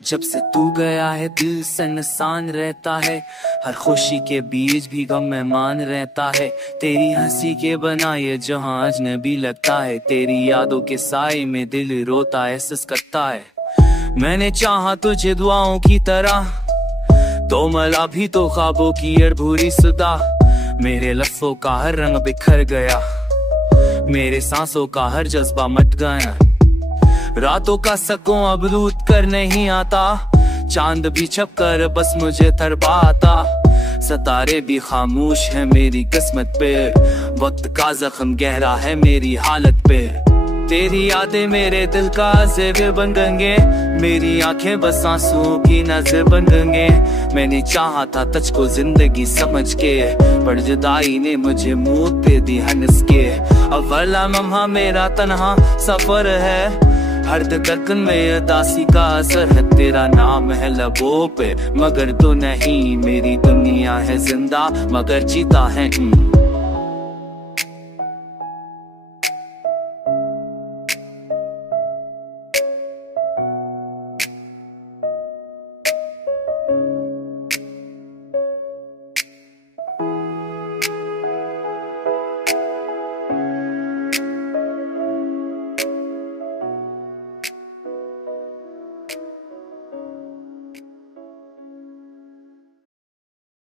जब से तू गया है दिल से निशान रहता है, हर खुशी के बीच भी गम मेहमान रहता है। तेरी हंसी के बना ये जहां अजनबी लगता है, तेरी यादों के साए में दिल रोता है सिसकता है। मैंने चाहा तुझे दुआओं की तरह, तो मला भी तो ख्वाबों की अड़भूरी सुदा। मेरे लफ्जों का हर रंग बिखर गया, मेरे सांसों का हर जज्बा मट गया। रातों का सकूं अब रूठ कर नहीं आता, चांद भी छप कर बस मुझे थरपाता। सितारे भी खामोश है मेरी किस्मत पे, वक्त का जख्म गहरा है मेरी हालत पे। तेरी यादें मेरे दिल का ज़ेवर बन गंगे, मेरी आंखें बस आंसुओं की नजर बन गंगे। मैंने चाहा था तुझको जिंदगी समझ के, पर जुदाई ने मुझे मुंह पे दी हंस के। अव्वल लम्हा मेरा तन्हा सफर है, हर धड़कन में उदासी का असर है। तेरा नाम है लबों पे मगर तो नहीं, मेरी दुनिया है जिंदा मगर जीता है।